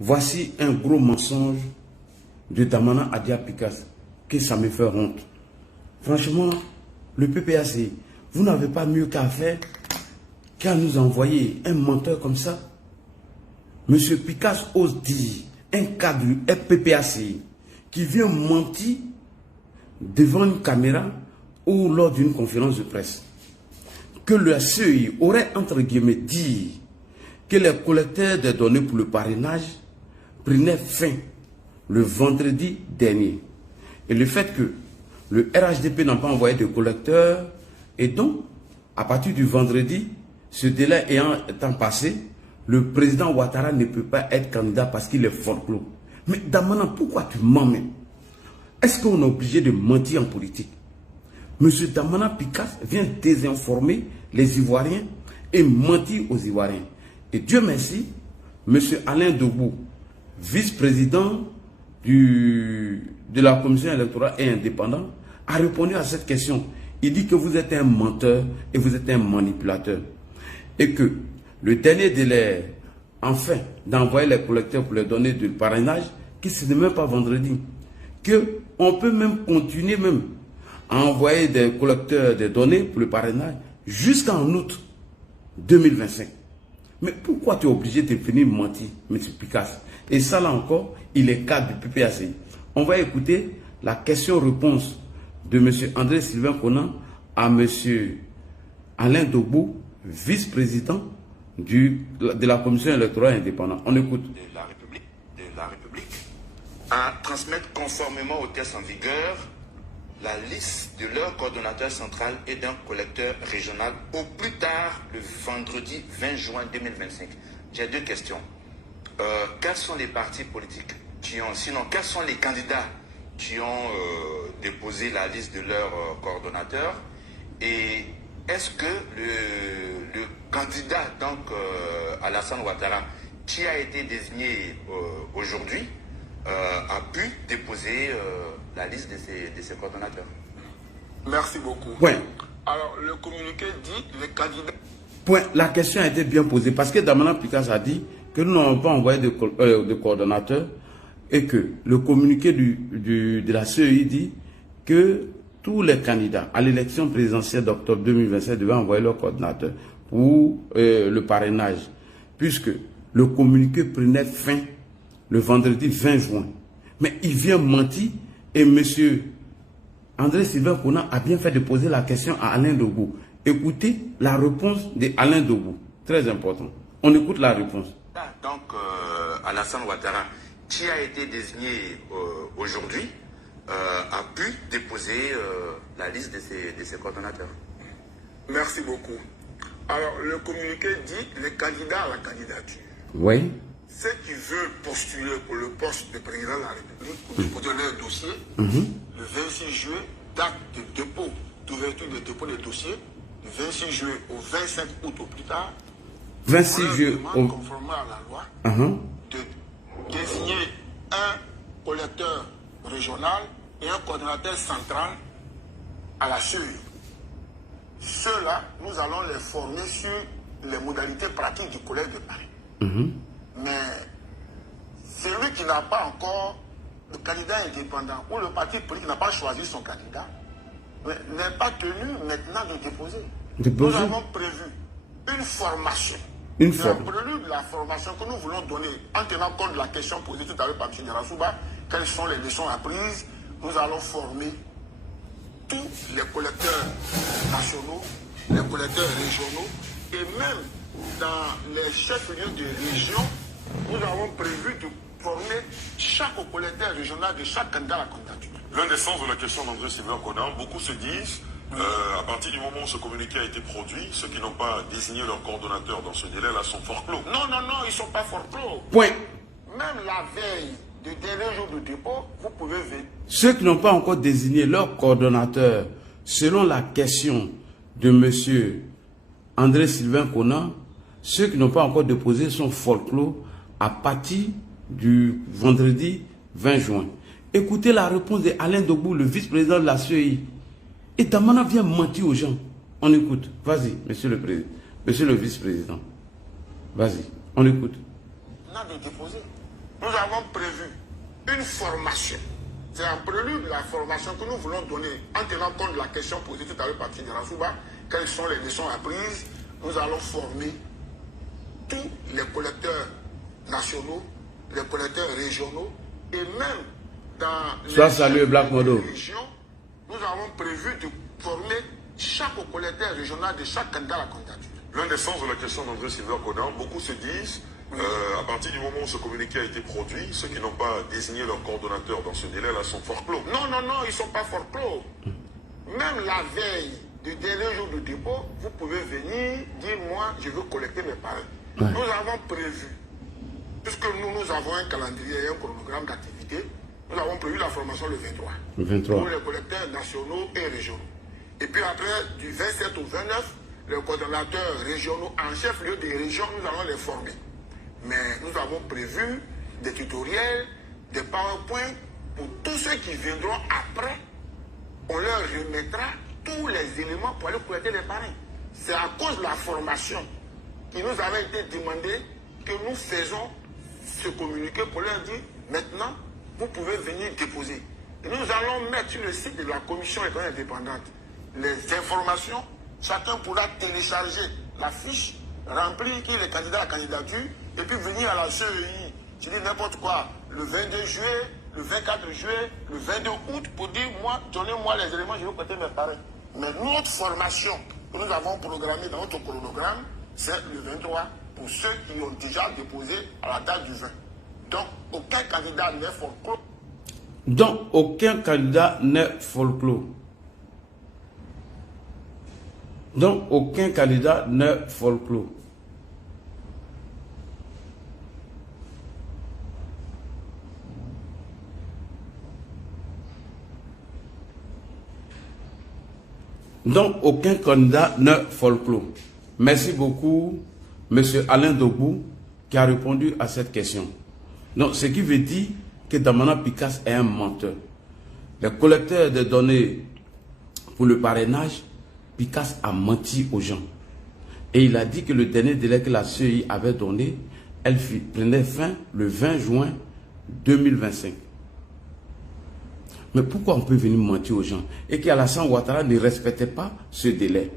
Voici un gros mensonge de Damana Adia Picasse, que ça me fait honte. Franchement, le PPAC, vous n'avez pas mieux qu'à faire qu'à nous envoyer un menteur comme ça. Monsieur Picasse ose dire, un cadre du PPAC qui vient mentir devant une caméra ou lors d'une conférence de presse, que le CEI aurait entre guillemets dit que les collecteurs de données pour le parrainage prenaient fin le vendredi dernier. Et le fait que le RHDP n'a pas envoyé de collecteurs, et donc, à partir du vendredi, ce délai étant passé, le président Ouattara ne peut pas être candidat parce qu'il est folklore. Mais Damana, pourquoi tu mens même? Est-ce qu'on est obligé de mentir en politique? Monsieur Damana Picasse vient désinformer les Ivoiriens et mentir aux Ivoiriens. Et Dieu merci, monsieur Alain Debout, vice-président de la commission électorale et indépendant, a répondu à cette question. Il dit que vous êtes un menteur et vous êtes un manipulateur. Et que le dernier délai, enfin, d'envoyer les collecteurs pour les donner du parrainage, qui ce n'est même pas vendredi, qu'on peut même continuer même à envoyer des collecteurs des données pour le parrainage jusqu'en août 2025. Mais pourquoi tu es obligé de venir mentir, M. Picasse? Et ça là encore, il est cadre du PPAC. On va écouter la question-réponse de M. André Sylvain Conan à M. Alain Debout, vice-président de la commission électorale indépendante. On écoute. De la République à transmettre conformément aux tests en vigueur la liste de leur coordonnateur central et d'un collecteur régional au plus tard le vendredi 20 juin 2025. J'ai deux questions. Quels sont les partis politiques qui ont, sinon quels sont les candidats qui ont déposé la liste de leurs coordonnateurs, et est-ce que le candidat donc Alassane Ouattara qui a été désigné aujourd'hui a pu déposer la liste de ses coordonnateurs? Merci beaucoup. Ouais. Alors, le communiqué dit les candidats... Point. La question a été bien posée parce que Damana Picasse a dit que nous n'avons pas envoyé de coordonnateurs et que le communiqué de la CEI dit que tous les candidats à l'élection présidentielle d'octobre 2027 devaient envoyer leur coordonnateur pour le parrainage, puisque le communiqué prenait fin le vendredi 20 juin. Mais il vient mentir et M. André Sylvain Conan a bien fait de poser la question à Alain Debout. Écoutez la réponse d'Alain Debout. Très important. On écoute la réponse. Donc, Alassane Ouattara, qui a été désigné aujourd'hui, a pu déposer la liste de ses coordonnateurs. Merci beaucoup. Alors, le communiqué dit les candidats à la candidature. Oui. Ceux qui veulent postuler pour le poste de président de la République, pour déposer leur dossier, le 26 juillet, date de dépôt, d'ouverture de dépôt des dossiers, du 26 juillet au 25 août au plus tard, 26 juillet conformément à la loi, de désigner un collecteur régional et un coordonnateur central à la CEI. Ceux-là, nous allons les former sur les modalités pratiques du collège de Paris. Mais celui qui n'a pas encore le candidat indépendant ou le parti politique n'a pas choisi son candidat n'est pas tenu maintenant de déposer. Nous avons prévu une formation. Le prélude de la formation que nous voulons donner en tenant compte de la question posée tout à l'heure par M. Yarasouba, quelles sont les leçons apprises, nous allons former tous les collecteurs nationaux, les collecteurs régionaux et même dans les chefs-lieux de région, nous avons prévu de former chaque collecteur régional de chaque candidat à la candidature. L'un des sens de la question d'André Sylvain Conan, beaucoup se disent, à partir du moment où ce communiqué a été produit, ceux qui n'ont pas désigné leur coordonnateur dans ce délai-là sont forclos. Non, non, non, ils ne sont pas forclos. Point. Même la veille du dernier jour de dépôt, vous pouvez vérifier. Ceux qui n'ont pas encore désigné leur coordonnateur, selon la question de M. André Sylvain Conan, ceux qui n'ont pas encore déposé sont folklore à partir du vendredi 20 juin. Écoutez la réponse d'Alain Debout, le vice-président de la CEI. Et Damana vient mentir aux gens. On écoute. Vas-y, monsieur le président, monsieur le vice-président. Vas-y, on écoute. On a de déposer. nous avons prévu une formation. C'est un prélude de la formation que nous voulons donner en tenant compte de la question posée tout à l'heure par Tidjara Souba. Quelles sont les leçons apprises? Nous allons former tous les collecteurs nationaux, les collecteurs régionaux et même dans les régions, nous avons prévu de former chaque collecteur régional de chaque candidat à la candidature. L'un des sens de la question d'André Sylvain Conan, beaucoup se disent, à partir du moment où ce communiqué a été produit, ceux qui n'ont pas désigné leur coordonnateur dans ce délai-là sont fort clos. Non, non, non, ils ne sont pas fort clos. Même la veille du dernier jour de dépôt, vous pouvez venir dire, moi, je veux collecter mes parrains. Ouais. Nous avons prévu, puisque nous avons un calendrier et un chronogramme d'activité, nous avons prévu la formation le 23. Pour les collecteurs nationaux et régionaux. Et puis après, du 27 au 29, les coordonnateurs régionaux en chef-lieu des régions, nous allons les former. Mais nous avons prévu des tutoriels, des PowerPoint pour tous ceux qui viendront après. On leur remettra tous les éléments pour aller collecter les parrains. C'est à cause de la formation qui nous avait été demandé que nous faisons ce communiqué pour leur dire maintenant, vous pouvez venir déposer. Et nous allons mettre sur le site de la commission électorale indépendante les informations. Chacun pourra télécharger la fiche, remplir qui est le candidat à la candidature, et puis venir à la CEI. Je dis n'importe quoi, le 22 juillet, le 24 juillet, le 22 août, pour dire, moi, donnez-moi les éléments, je vais côté mes parrains. Mais notre formation que nous avons programmée dans notre chronogramme, c'est le 23 pour ceux qui ont déjà déposé à la date du 20. Donc, aucun candidat n'est folklore. Donc, aucun candidat n'est folklore. Donc, aucun candidat n'est folklore. Donc, aucun candidat n'est folklore. Merci beaucoup, M. Alain Dogbu, qui a répondu à cette question. Donc, ce qui veut dire que Damana Picasse est un menteur. Le collecteur de données pour le parrainage, Picasse a menti aux gens. Et il a dit que le dernier délai que la CEI avait donné, elle prenait fin le 20 juin 2025. Mais pourquoi on peut venir mentir aux gens? Et qu'Alassane Ouattara ne respectait pas ce délai.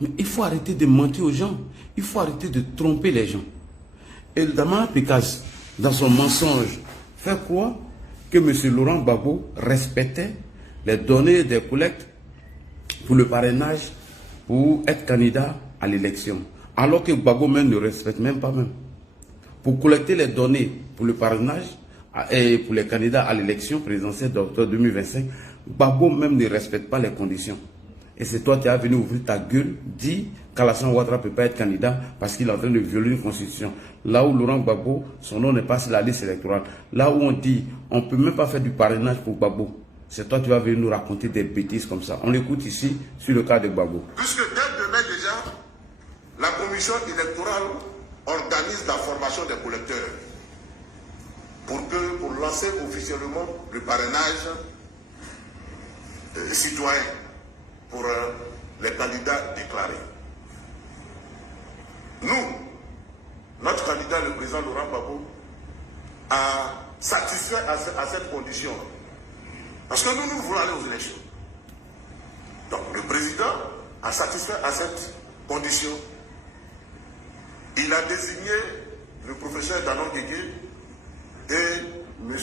Mais il faut arrêter de mentir aux gens. Il faut arrêter de tromper les gens. Et Damana Picasse, dans son mensonge, fait croire que M. Laurent Gbagbo respectait les données des collectes pour le parrainage pour être candidat à l'élection. Alors que Gbagbo même ne respecte même pas même. Pour collecter les données pour le parrainage et pour les candidats à l'élection présidentielle d'octobre 2025, Gbagbo même ne respecte pas les conditions. Et c'est toi qui es venu ouvrir ta gueule, dire qu'Alassane Ouattara ne peut pas être candidat parce qu'il est en train de violer une constitution. Là où Laurent Gbagbo, son nom n'est pas sur la liste électorale. Là où on dit, on ne peut même pas faire du parrainage pour Gbagbo. C'est toi qui vas venir nous raconter des bêtises comme ça. On l'écoute ici sur le cas de Gbagbo. Puisque dès demain déjà, la commission électorale organise la formation des collecteurs pour lancer officiellement le parrainage citoyen pour les candidats déclarés. Nous, notre candidat, le président Laurent Gbagbo, a satisfait à cette condition. Parce que nous voulons aller aux élections. Donc le président a satisfait à cette condition. Il a désigné le professeur Danon Guégué et M.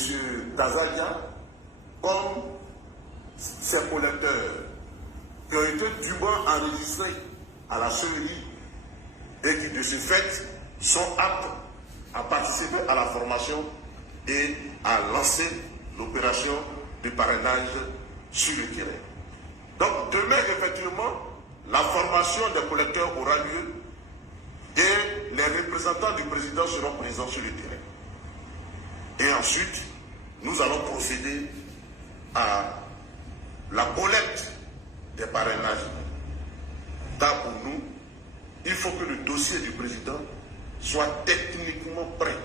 Tazalia comme ses collecteurs qui ont été dûment enregistrés à la CEI et qui de ce fait sont aptes à participer à la formation et à lancer l'opération de parrainage sur le terrain. Donc demain, effectivement, la formation des collecteurs aura lieu et les représentants du président seront présents sur le terrain. Et ensuite, nous allons procéder à la collecte des parrainages. Car pour nous, il faut que le dossier du président soit techniquement prêt,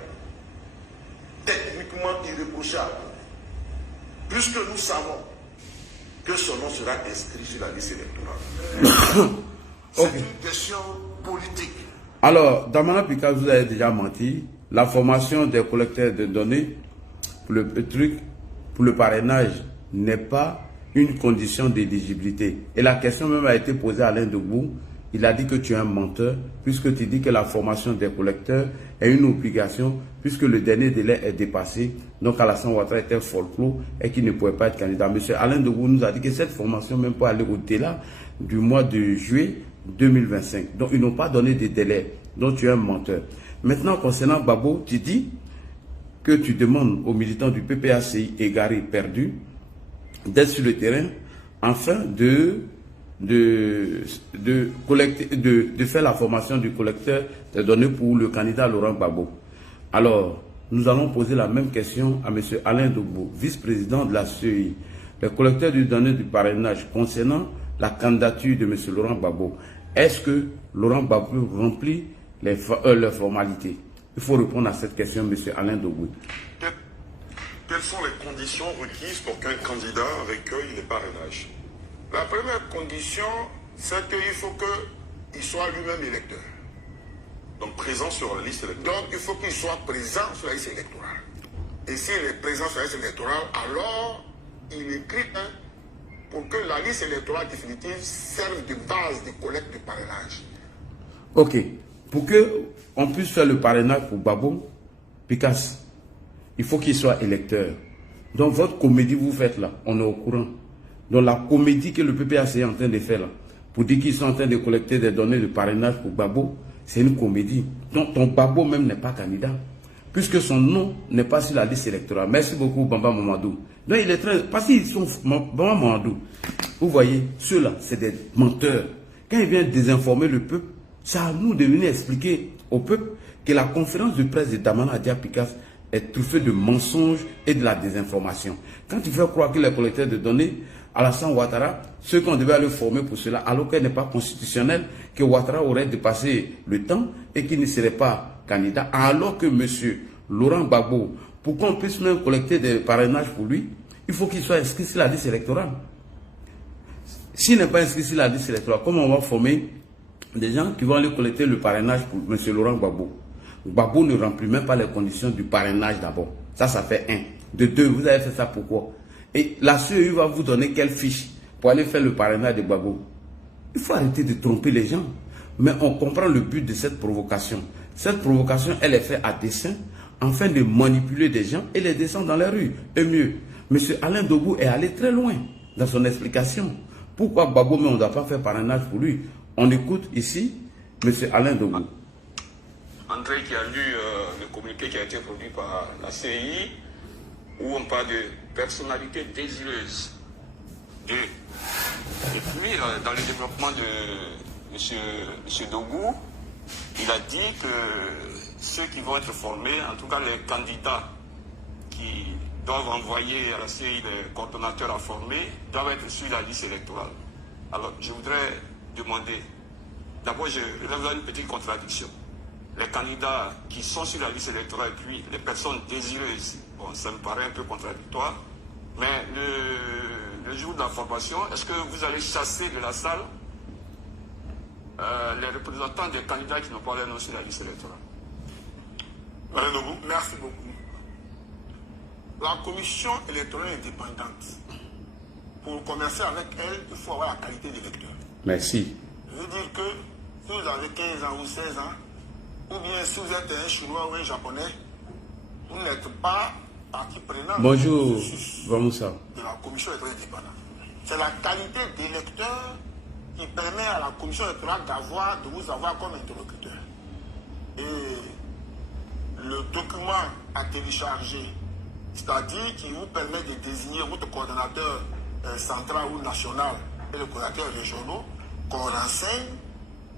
techniquement irréprochable, puisque nous savons que son nom sera inscrit sur la liste électorale. C'est une question politique. Alors, Damana Picasse vous avez déjà menti la formation des collecteurs de données pour le parrainage n'est pas une condition d'éligibilité. Et la question même a été posée à Alain Debout. Il a dit que tu es un menteur, puisque tu dis que la formation des collecteurs est une obligation, puisque le dernier délai est dépassé. Donc Alassane Ouattara était folklore et qu'il ne pouvait pas être candidat. Monsieur Alain Debout nous a dit que cette formation même peut aller au-delà du mois de juillet 2025. Donc ils n'ont pas donné de délai. Donc tu es un menteur. Maintenant, concernant Gbagbo, tu dis que tu demandes aux militants du PPACI égarés, perdus, d'être sur le terrain afin de faire la formation du collecteur de données pour le candidat Laurent Gbagbo. Alors, nous allons poser la même question à M. Alain Debout, vice-président de la CEI, le collecteur de données du parrainage concernant la candidature de M. Laurent Gbagbo. Est-ce que Laurent Gbagbo remplit les formalités? Il faut répondre à cette question, M. Alain Debout. Quelles sont les conditions requises pour qu'un candidat recueille les parrainages? La première condition, c'est qu'il faut qu'il soit lui-même électeur. Donc présent sur la liste électorale. Donc il faut qu'il soit présent sur la liste électorale. Et s'il est présent sur la liste électorale, alors il écrit pour que la liste électorale définitive serve de base de collecte de parrainage. Ok. Pour qu'on puisse faire le parrainage pour Gbagbo, Picasse, il faut qu'il soit électeur. Donc votre comédie vous faites là, on est au courant. Donc la comédie que le PPAC est en train de faire là, pour dire qu'ils sont en train de collecter des données de parrainage pour Gbagbo, c'est une comédie. Donc ton Gbagbo même n'est pas candidat, puisque son nom n'est pas sur la liste électorale. Merci beaucoup Bamba Mamadou. Donc il est très... Parce qu'ils sont... Bamba Mamadou, vous voyez, ceux-là, c'est des menteurs. Quand ils viennent désinformer le peuple, c'est à nous de venir expliquer au peuple que la conférence de presse de Damana Adja Picasse est truffée de mensonges et de la désinformation. Quand tu fais croire que les collecteurs de données, Alassane Ouattara, ceux qu'on devait aller former pour cela, alors qu'elle n'est pas constitutionnelle, que Ouattara aurait dépassé le temps et qu'il ne serait pas candidat, alors que M. Laurent Gbagbo, pour qu'on puisse même collecter des parrainages pour lui, il faut qu'il soit inscrit sur la liste électorale. S'il n'est pas inscrit sur la liste électorale, comment on va former des gens qui vont aller collecter le parrainage pour M. Laurent Gbagbo? Gbagbo ne remplit même pas les conditions du parrainage d'abord. Ça fait un. De deux, vous avez fait ça pourquoi? Et la CEI va vous donner quelle fiche pour aller faire le parrainage de Gbagbo? Il faut arrêter de tromper les gens. Mais on comprend le but de cette provocation. Cette provocation, elle est faite à dessein, afin de manipuler des gens et les descendre dans les rues. Et mieux, M. Alain Debout est allé très loin dans son explication. Pourquoi Gbagbo, mais on ne doit pas faire parrainage pour lui? On écoute ici M. Alain Debout. André qui a lu le communiqué qui a été produit par la CEI, où on parle de personnalité désireuse. Et puis, dans le développement de M. Debout, il a dit que ceux qui vont être formés, en tout cas les candidats qui doivent envoyer à la CEI les coordonnateurs à former, doivent être sur la liste électorale. Alors, je voudrais demander, d'abord, je relève une petite contradiction. Les candidats qui sont sur la liste électorale et puis les personnes désireuses, bon, ça me paraît un peu contradictoire, mais le jour de la formation, est-ce que vous allez chasser de la salle les représentants des candidats qui n'ont pas leur nom sur la liste électorale? Merci beaucoup. La commission électorale indépendante, pour commercer avec elle, il faut avoir la qualité d'électeur. Merci. Je veux dire que si vous avez 15 ans ou 16 ans, ou bien si vous êtes un Chinois ou un Japonais, vous n'êtes pas partie prenante. Bonjour, Vamoussa. De la commission électorale indépendante. C'est la qualité d'électeur qui permet à la commission électorale de vous avoir comme interlocuteur. Et le document à télécharger, c'est-à-dire qui vous permet de désigner votre coordonnateur central ou national et le coordonnateur régionaux, qu'on renseigne,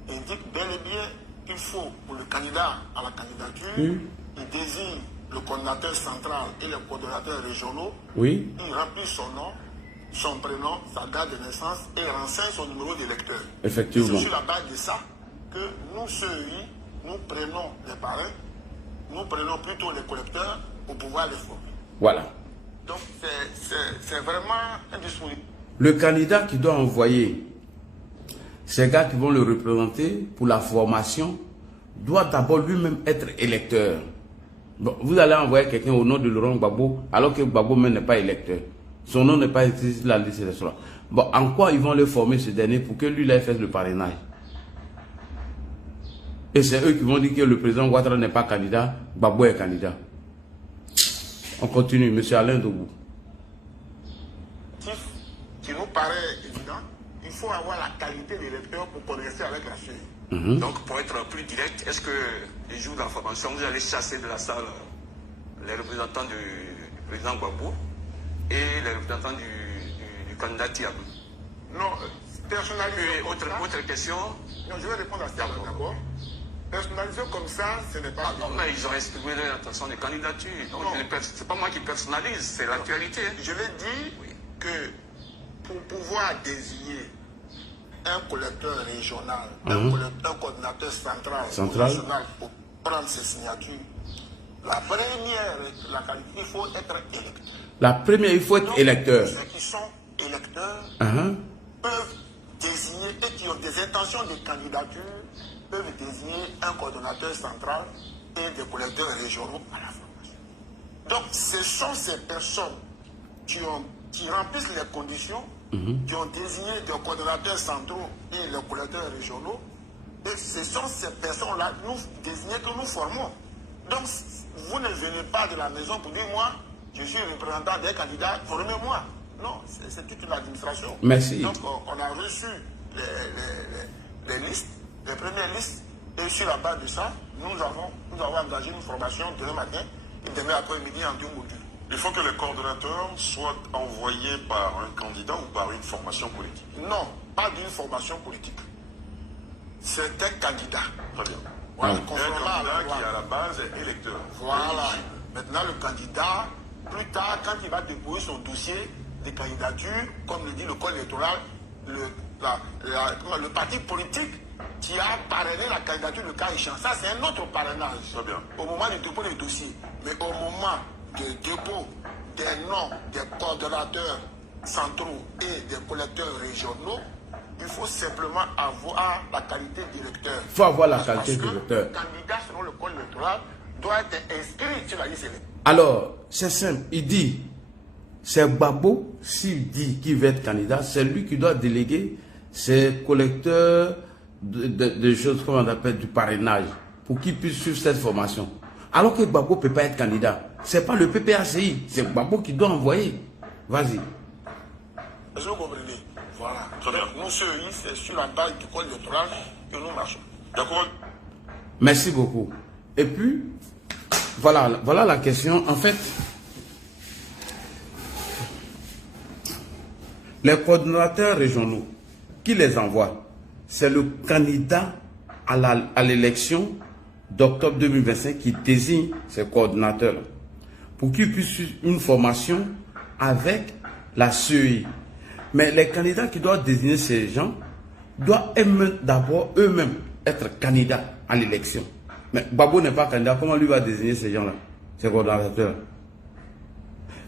indique bel et bien qu'il faut, pour le candidat à la candidature, il désigne le coordonnateur central et les coordonnateurs régionaux, il remplit son nom, son prénom, sa date de naissance et renseigne son numéro d'électeur. Effectivement. C'est sur la base de ça que nous, CEI, nous prenons les parrains, nous prenons plutôt les collecteurs pour pouvoir les former. Voilà. Donc c'est vraiment un dispositif. Le candidat qui doit envoyer ces gars qui vont le représenter pour la formation doit d'abord lui-même être électeur. Bon, vous allez envoyer quelqu'un au nom de Laurent Gbagbo, alors que Gbagbo même n'est pas électeur. Son nom n'est pas écrit sur la liste électorale. Bon, en quoi ils vont le former ce dernier pour que lui, il fasse le parrainage? Et c'est eux qui vont dire que le président Ouattara n'est pas candidat, Gbagbo est candidat. On continue, M. Alain Dogou. Qui nous paraît évident, il faut avoir la qualité d'électeur pour progresser avec la CEI. Donc, pour être plus direct, est-ce que les jours d'information, vous allez chasser de la salle les représentants du président Gbagbo et les représentants du candidat Tiabou? Non, personnalisé. Autre question. Non, je vais répondre à ça d'abord. Personnalisé comme ça, ce n'est pas... Non, mais ils ont exprimé leur intention de candidature. C'est pas moi qui personnalise, c'est l'actualité. Je l'ai dit que pour pouvoir désigner un collecteur régional, un coordinateur central national pour prendre ses signatures, la première, il faut être électeur. La première, il faut être électeur. Ceux qui sont électeurs peuvent désigner, et qui ont des intentions de candidature, peuvent désigner un coordonnateur central et des collecteurs régionaux à la formation. Donc, ce sont ces personnes qui remplissent les conditions, qui ont désigné des coordonnateurs centraux et les collecteurs régionaux, et ce sont ces personnes-là, nous désignés, que nous formons. Donc, vous ne venez pas de la maison pour dire, moi, je suis représentant des candidats, formez-moi. Non, c'est toute une administration. Merci. Donc, on a reçu les listes, les premières listes, et sur la base de ça, nous avons engagé une formation demain matin et demain après-midi en 2 modules. Il faut que les coordonnateurs soient envoyés par un candidat ou par une formation politique. Non, pas d'une formation politique. C'est un candidat. Très bien. Voilà, un candidat qui à la base est électeur. Voilà. Maintenant, le candidat, plus tard, quand il va déposer son dossier de candidature, comme le dit le code électoral, le parti politique qui a parrainé la candidature, le cas échéant. Ça, c'est un autre parrainage. Très bien. Au moment du dépôt des dossiers. Mais au moment du dépôt des noms des coordonnateurs centraux et des collecteurs régionaux, il faut simplement avoir la qualité d'électeur. Il faut avoir la qualité d'électeur. Le candidat, selon le code électoral, doit être inscrit sur la liste électorale. Alors, c'est simple. Il dit, c'est Gbagbo, s'il dit qu'il veut être candidat, c'est lui qui doit déléguer ses collecteurs de choses, comme on appelle, du parrainage, pour qu'ils puissent suivre cette formation. Alors que Gbagbo ne peut pas être candidat. Ce n'est pas le PPACI, c'est Gbagbo qui doit envoyer. Vas-y. Est-ce que vous comprenez? Voilà. Très bien. Nous, c'est sur la base du code électoral que nous marchons. D'accord. Merci beaucoup. Et puis, voilà la question. En fait, les coordonnateurs régionaux, qui les envoient? C'est le candidat à l'élection d'octobre 2025 qui désigne ces coordonnateurs pour qu'ils puissent suivre une formation avec la CEI. Mais les candidats qui doivent désigner ces gens doivent d'abord eux-mêmes être candidats à l'élection. Mais Gbagbo n'est pas candidat, comment lui va désigner ces gens-là, ces coordonnateurs?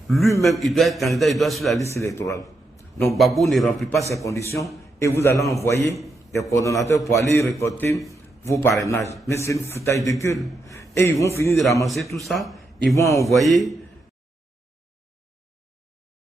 Lui-même, il doit être candidat, il doit être sur la liste électorale. Donc Gbagbo ne remplit pas ces conditions et vous allez envoyer des coordonnateurs pour aller récolter vos parrainages. Mais c'est une foutaille de gueule. Et ils vont finir de ramasser tout ça, ils vont envoyer